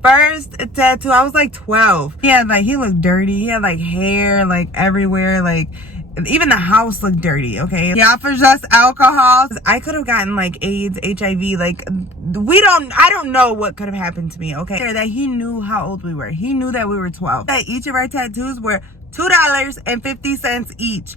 First tattoo, I was like 12. He looked dirty. He had like hair like everywhere, like even the house looked dirty. Okay, he offers us alcohol. I could have gotten like AIDS, HIV, like I don't know what could have happened to me. Okay, that he knew how old we were. He knew that we were 12. That each of our tattoos were $2.50 each.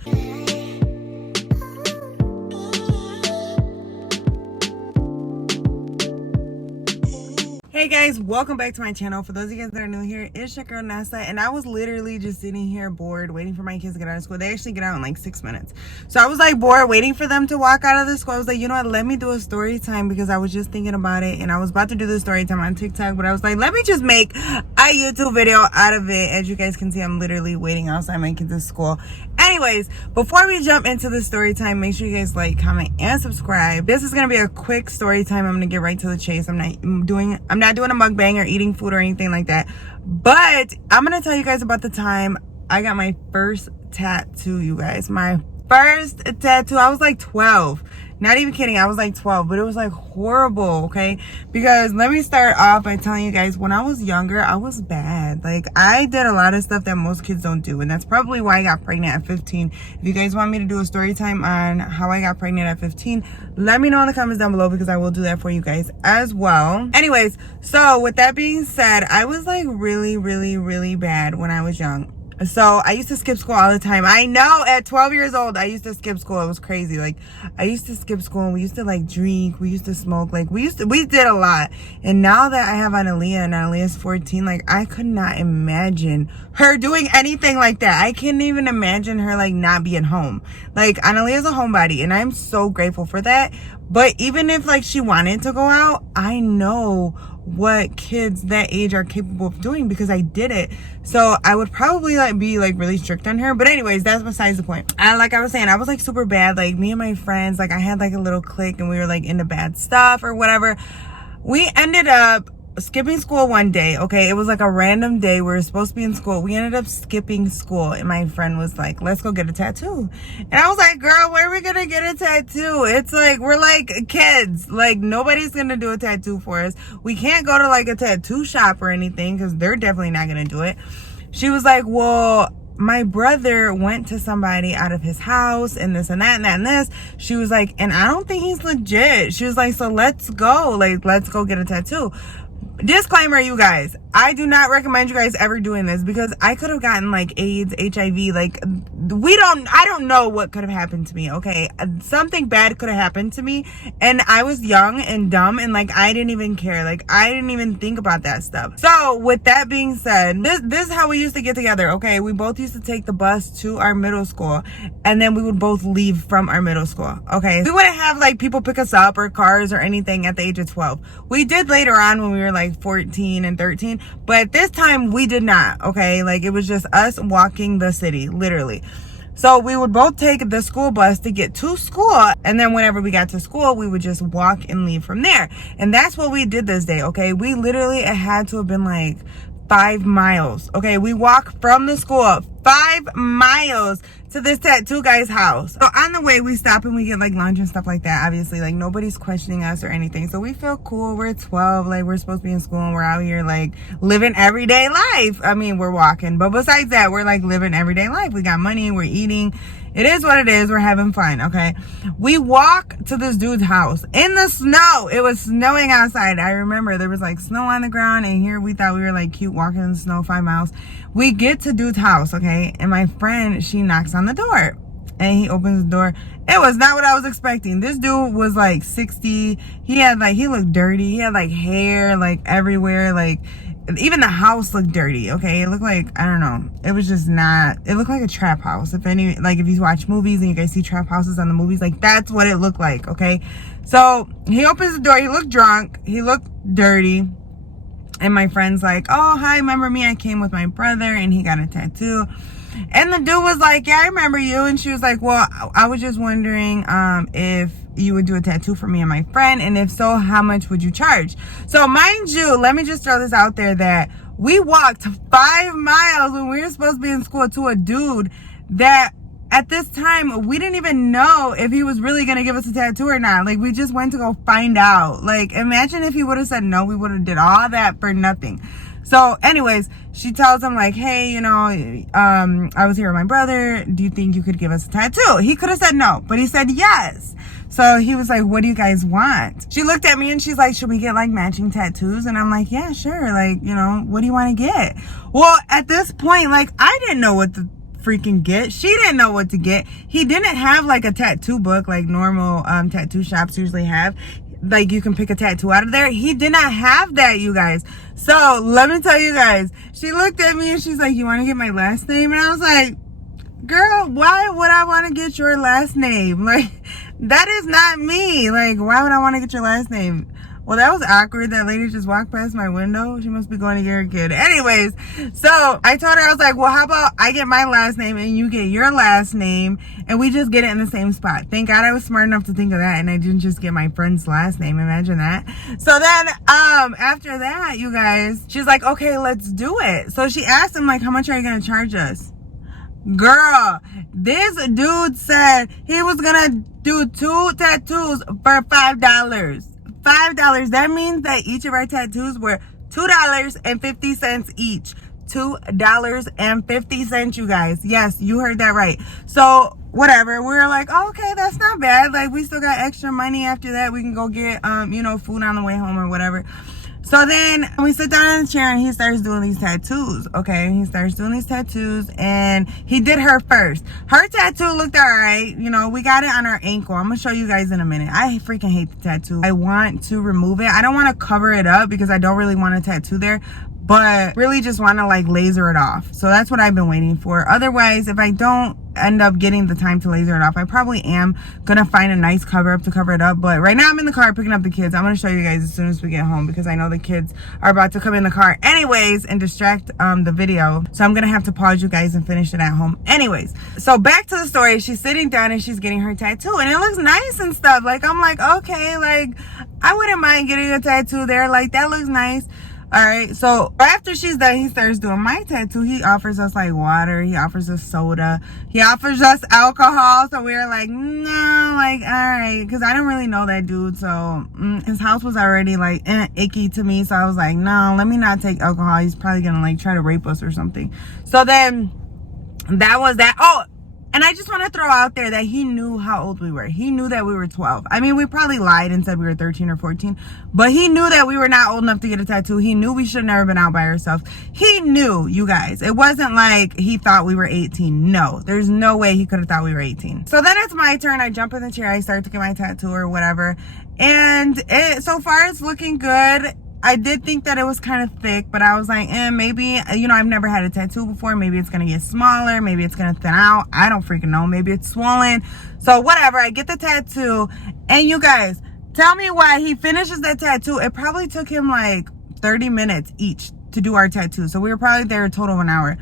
Hey guys, welcome back to my channel. For those of you guys that are new here, it's your girl Nessa, and I was literally just sitting here bored waiting for my kids to get out of school. They actually get out in like 6 minutes, so I was like bored waiting for them to walk out of the school. I was like, you know what, let me do a story time, because I was just thinking about it and I was about to do the story time on TikTok, but I was like, let me just make a YouTube video out of it. As you guys can see, I'm literally waiting outside my kids at school. Anyways, before we jump into the story time, make sure you guys like, comment, and subscribe. This is gonna be a quick story time. I'm gonna get right to the chase. I'm not doing a mukbang or eating food or anything like that, but I'm gonna tell you guys about the time I got my first tattoo. You guys, my first tattoo, I was like 12. Not even kidding, I was like 12, but it was like horrible. Okay, because let me start off by telling you guys, when I was younger, I was bad. Like, I did a lot of stuff that most kids don't do, and that's probably why I got pregnant at 15. If you guys want me to do a story time on how I got pregnant at 15, let me know in the comments down below, because I will do that for you guys as well. Anyways, so with that being said, I was like really bad when I was young. So I used to skip school all the time. I know, at 12 years old, I used to skip school. It was crazy. Like, I used to skip school, and we used to like drink. We used to smoke. Like, we did a lot. And now that I have Analia, and Analia's 14, like, I could not imagine her doing anything like that. I can't even imagine her like not being home. Like, Analia's a homebody, and I'm so grateful for that. But even if like she wanted to go out, I know what kids that age are capable of doing, because I did it. So I would probably like be like really strict on her. But anyways, that's besides the point. Like I was saying, I was like super bad. Like, me and my friends, like, I had like a little clique, and we were like into bad stuff or whatever. We ended up skipping school one day. Okay, it was like a random day. We were supposed to be in school. We ended up skipping school, and my friend was like, let's go get a tattoo. And I was like, girl, where are we gonna get a tattoo? It's like, we're like kids. Like, nobody's gonna do a tattoo for us. We can't go to like a tattoo shop or anything, because they're definitely not gonna do it. She was like, well, my brother went to somebody out of his house, and this and that and that and this. She was like, and I don't think he's legit. She was like, so let's go. Like, let's go get a tattoo. Disclaimer, you guys, I do not recommend you guys ever doing this, because I could have gotten like AIDS, HIV, like I don't know what could have happened to me. Okay, something bad could have happened to me, and I was young and dumb, and like I didn't even care. Like, I didn't even think about that stuff. So with that being said, this is how we used to get together. Okay, we both used to take the bus to our middle school, and then we would both leave from our middle school. Okay, we wouldn't have like people pick us up or cars or anything at the age of 12. We did later on when we were like 14 and 13, but at this time we did not. Okay, like, it was just us walking the city, literally. So we would both take the school bus to get to school, and then whenever we got to school, we would just walk and leave from there. And that's what we did this day. Okay, we literally, it had to have been like 5 miles. Okay, we walked from the school 5 miles to this tattoo guy's house. So on the way, we stop and we get like lunch and stuff like that. Obviously, like, nobody's questioning us or anything, so we feel cool. We're 12, like, we're supposed to be in school, and we're out here like living everyday life. I mean, we're walking, but besides that, we're like living everyday life. We got money, we're eating. It is what it is. We're having fun. Okay, we walk to this dude's house in the snow. It was snowing outside. I remember there was like snow on the ground, and here we thought we were like cute walking in the snow 5 miles. We get to dude's house, okay, and my friend, she knocks on the door, and he opens the door. It was not what I was expecting. This dude was like 60. He looked dirty. He had like hair like everywhere. Like, even the house looked dirty. Okay, it looked like, I don't know, it was just not, it looked like a trap house. If you watch movies and you guys see trap houses on the movies, like, that's what it looked like. Okay, so he opens the door. He looked drunk, he looked dirty, and my friend's like, oh, hi, remember me? I came with my brother, and he got a tattoo. And the dude was like, yeah, I remember you. And she was like, well, I was just wondering if you would do a tattoo for me and my friend, and if so, how much would you charge? So mind you, let me just throw this out there, that we walked 5 miles when we were supposed to be in school to a dude that at this time, we didn't even know if he was really going to give us a tattoo or not. Like, we just went to go find out. Like, imagine if he would have said no, we would have did all that for nothing. So anyways, she tells him like, hey, you know, I was here with my brother. Do you think you could give us a tattoo? He could have said no, but he said yes. So he was like, what do you guys want? She looked at me and she's like, should we get like matching tattoos? And I'm like, yeah, sure. Like, you know, what do you want to get? Well, at this point, like, I didn't know what to freaking get. She didn't know what to get. He didn't have like a tattoo book like normal tattoo shops usually have. Like, you can pick a tattoo out of there. He did not have that, you guys. So let me tell you guys, she looked at me and she's like, you want to get my last name? And I was like, girl, why would I want to get your last name? Like, that is not me. Like, why would I want to get your last name? Well, that was awkward. That lady just walked past my window. She must be going to get her kid. Anyways, so I told her, I was like, well, how about I get my last name and you get your last name and we just get it in the same spot. Thank God I was smart enough to think of that and I didn't just get my friend's last name. Imagine that. So then, after that, you guys, she's like, okay, let's do it. So she asked him, like, how much are you going to charge us? Girl, this dude said he was going to do 2 tattoos for $5. $5. That means that each of our tattoos were $2.50 each. $2.50, you guys. Yes, you heard that right. So whatever, we were like, oh, okay, that's not bad. Like, we still got extra money after that. We can go get you know, food on the way home or whatever. So then we sit down in the chair and he starts doing these tattoos. Okay, he starts doing these tattoos and he did her first. Her tattoo looked all right. You know, we got it on our ankle. I'm gonna show you guys in a minute. I freaking hate the tattoo. I want to remove it. I don't want to cover it up because I don't really want a tattoo there, but really just want to like laser it off. So that's what I've been waiting for. Otherwise, if I don't end up getting the time to laser it off, I probably am gonna find a nice cover up to cover it up. But right now I'm in the car picking up the kids. I'm gonna show you guys as soon as we get home because I know the kids are about to come in the car anyways and distract the video. So I'm gonna have to pause you guys and finish it at home anyways. So back to the story. She's sitting down and she's getting her tattoo and it looks nice and stuff. Like, I'm like, okay, like, I wouldn't mind getting a tattoo there. Like, that looks nice. All right, so after she's done, he starts doing my tattoo. He offers us like water. He offers us soda. He offers us alcohol. So we were like, no, like, all right. Because I don't really know that dude. So his house was already like icky to me. So I was like, no, let me not take alcohol. He's probably going to like try to rape us or something. So then that was that. Oh, and I just want to throw out there that he knew how old we were. He knew that we were 12. I mean, we probably lied and said we were 13 or 14, but he knew that we were not old enough to get a tattoo. He knew we should have never been out by ourselves. He knew, you guys. It wasn't like he thought we were 18. No, there's no way he could have thought we were 18. So then it's my turn. I jump in the chair. I start to get my tattoo or whatever. And so far it's looking good. I did think that it was kind of thick, but I was like, maybe, you know, I've never had a tattoo before. Maybe it's going to get smaller. Maybe it's going to thin out. I don't freaking know. Maybe it's swollen. So whatever. I get the tattoo. And you guys, tell me why he finishes that tattoo. It probably took him like 30 minutes each to do our tattoo. So we were probably there a total of an hour.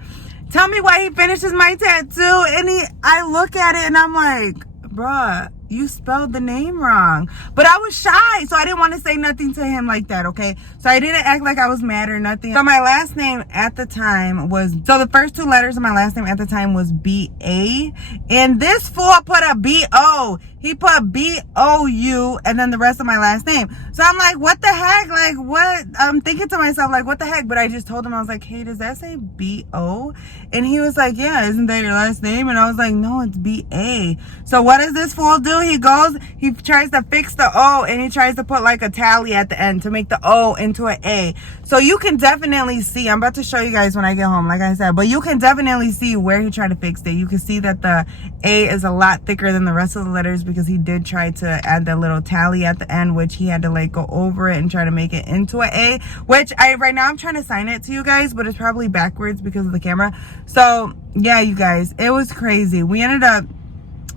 Tell me why he finishes my tattoo. And I look at it and I'm like, bruh, you spelled the name wrong. But I was shy, so I didn't want to say nothing to him like that, okay? So I didn't act like I was mad or nothing. So my last name at the time was, so the first 2 letters of my last name at the time was B-A. And this fool put a B-O. He put B-O-U and then the rest of my last name. So I'm like, what the heck? Like, what? I'm thinking to myself, like, what the heck? But I just told him, I was like, hey, does that say B-O? And he was like, yeah, isn't that your last name? And I was like, no, it's B-A. So what does this fool do? He goes, he tries to fix the O and he tries to put like a tally at the end to make the O into an A. So you can definitely see, I'm about to show you guys when I get home, like I said, but you can definitely see where he tried to fix it. You can see that the A is a lot thicker than the rest of the letters because he did try to add that little tally at the end, which he had to like go over it and try to make it into an A, which right now I'm trying to sign it to you guys, but it's probably backwards because of the camera. So yeah, you guys, it was crazy. We ended up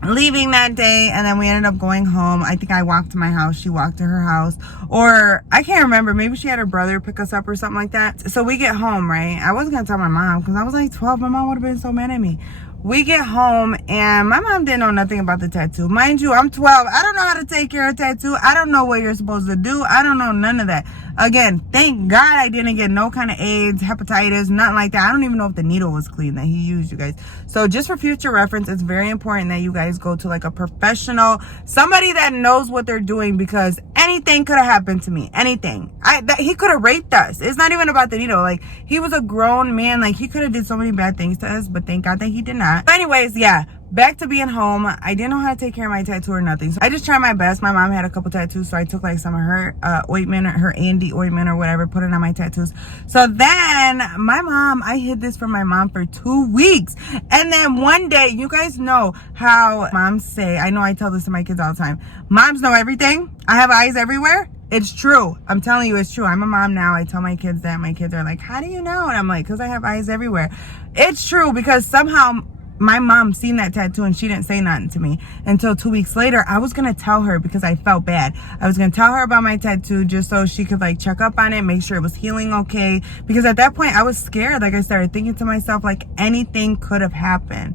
leaving that day and then we ended up going home. I think I walked to my house, she walked to her house, or I can't remember, maybe she had her brother pick us up or something like that. So we get home, right? I wasn't gonna tell my mom because I was like 12. My mom would have been so mad at me. we get home and my mom didn't know nothing about the tattoo. Mind you, I'm 12. I don't know how to take care of a tattoo. I don't know what you're supposed to do. I don't know none of that. Again, thank God I didn't get no kind of AIDS, hepatitis, nothing like that. I don't even know if the needle was clean that he used, you guys. So just for future reference, it's very important that you guys go to like a professional, somebody that knows what they're doing, because anything could have happened to me. Anything. He could have raped us. It's not even about the needle. Like, he was a grown man. Like, he could have did so many bad things to us, but thank God that he did not. But anyways, yeah. Back to being home. I didn't know how to take care of my tattoo or nothing. So I just tried my best. My mom had a couple tattoos, so I took like some of her ointment, or her Andy ointment or whatever, put it on my tattoos. So then my mom, I hid this from my mom for 2 weeks. And then one day, you guys know how moms say, I know I tell this to my kids all the time, moms know everything. I have eyes everywhere. It's true. I'm telling you, it's true. I'm a mom now. I tell my kids that. My kids are like, how do you know? And I'm like, because I have eyes everywhere. It's true, because somehow my mom seen that tattoo and she didn't say nothing to me until 2 weeks later. I was going to tell her because I felt bad. I was going to tell her about my tattoo just so she could like check up on it, make sure it was healing okay. Because at that point I was scared. Like, I started thinking to myself, like, anything could have happened.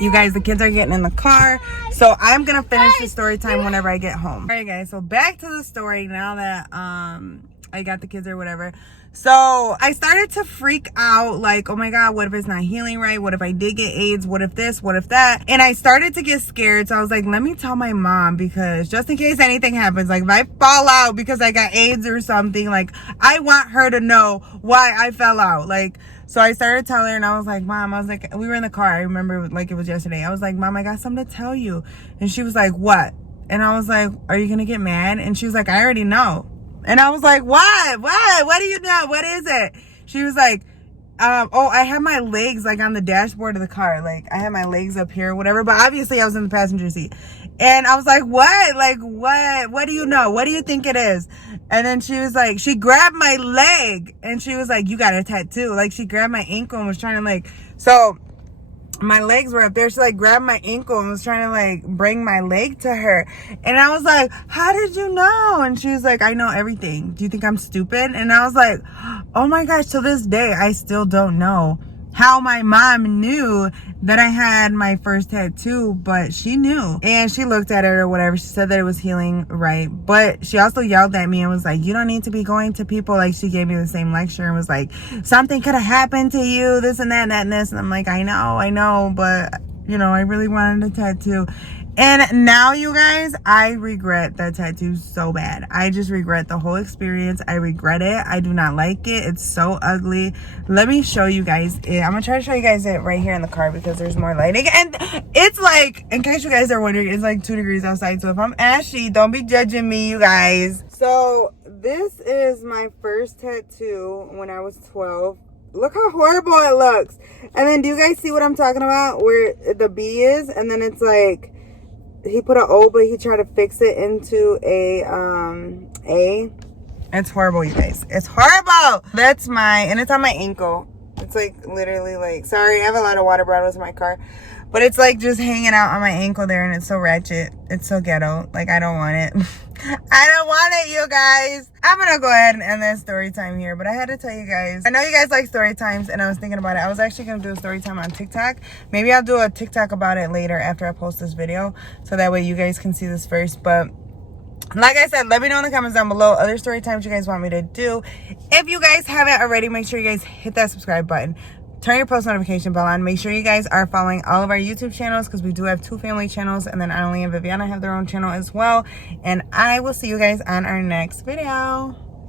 You guys, the kids are getting in the car, so I'm gonna finish the story time whenever I get home. All right, guys, so back to the story now that I got the kids or whatever. So I started to freak out, like, oh my God, what if it's not healing right? What if I did get AIDS? What if this? What if that? And I started to get scared. So I was like, let me tell my mom, because just in case anything happens, like if I fall out because I got AIDS or something, like I want her to know why I fell out. Like, so I started telling her, and I was like, Mom, I was like, we were in the car. I remember like it was yesterday. I was like, Mom, I got something to tell you. And she was like, what? And I was like, are you going to get mad? And she was like, I already know. And I was like, what? What do you know? What is it? She was like, oh, I have my legs like on the dashboard of the car. Like, I have my legs up here or whatever. But obviously I was in the passenger seat. And I was like, what? Like, what? What do you know? What do you think it is? And then she was like, she grabbed my leg and she was like, you got a tattoo. Like, she grabbed my ankle and was trying to like, so my legs were up there. She like grabbed my ankle and was trying to like bring my leg to her. And I was like, how did you know? And she was like, I know everything. Do you think I'm stupid? And I was like, oh my gosh, to this day, I still don't know how my mom knew that I had my first tattoo, but she knew. And she looked at it or whatever. She said that it was healing right. But she also yelled at me and was like, you don't need to be going to people. Like, she gave me the same lecture and was like, something could have happened to you, this and that and that and this. And I'm like, I know, but you know, I really wanted a tattoo. And now, you guys, I regret that tattoo so bad. I just regret the whole experience. I regret it. I do not like it. It's so ugly. Let me show you guys it. I'm gonna try to show you guys it right here in the car because there's more lighting. And it's like, in case you guys are wondering, it's like 2 degrees outside. So if I'm ashy, don't be judging me, you guys. So this is my first tattoo when I was 12. Look how horrible it looks. And then do you guys see what I'm talking about? Where the B is, and then it's like, he put an O, but he tried to fix it into a A. It's horrible, you guys. It's horrible. That's and it's on my ankle. It's like literally like, sorry, I have a lot of water bottles in my car, but it's like just hanging out on my ankle there, and it's so ratchet. It's so ghetto. Like, I don't want it. I don't want it, you guys. I'm gonna go ahead and end this story time here, but I had to tell you guys. I know you guys like story times, and I was thinking about it. I was actually gonna do a story time on TikTok. Maybe I'll do a TikTok about it later after I post this video, so that way you guys can see this first. But like I said, let me know in the comments down below other story times you guys want me to do. If you guys haven't already, make sure you guys hit that subscribe button. Turn your post notification bell on. Make sure you guys are following all of our YouTube channels, because we do have 2 family channels, and then Annalie and Viviana have their own channel as well. And I will see you guys on our next video.